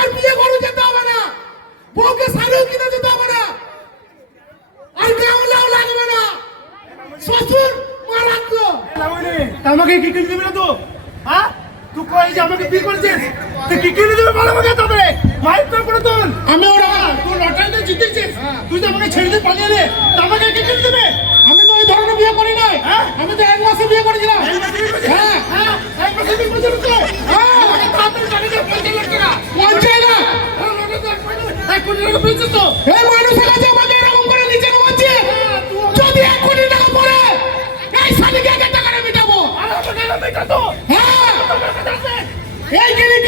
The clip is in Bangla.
আর বিয়ে করে যেতে হবে না। বউকে শাড়িও কিনে যেতে হবে না। আর গামলাও লাগবে না। শ্বশুর মা আমাকে কি কিনে দিবি না তো? হ্যাঁ তুই কই যে আমাকে বিয়ে করেছিস? তুই কি কিনে দিবি বল আমাকে তবে মাইক তো করে তোল আমি ওরা তুই লটারিতে জিতেছিস। তুই যে আমাকে ছেড়ে দিয়ে পালিয়ে তা আমাকে কি কিনে দিবে আমি তো ওই ধরনের বিয়ে করি নাই হ্যাঁ? আমি তো এক মাসে বিয়ে করেছিলাম হ্যাঁ হ্যাঁ এক মাসে বিয়ে করেছিস তো হ্যাঁ আমাকে তাড়াতাড়ি জানি যে পঞ্চাশ লাখ টাকা পঞ্চাশ না হ্যাঁ, লটারিতে এক কোটি- এক কোটি টাকা তো? এই মানুষের কাছে আমাকে এরকম করে নিচে নামাচ্ছে? যদি এক কোটি টাকা পড়ে এই শালিকে আগে টাকাটা মেটাবো আর আমাকে এরকম তো হ্যাঁ। এই গিরি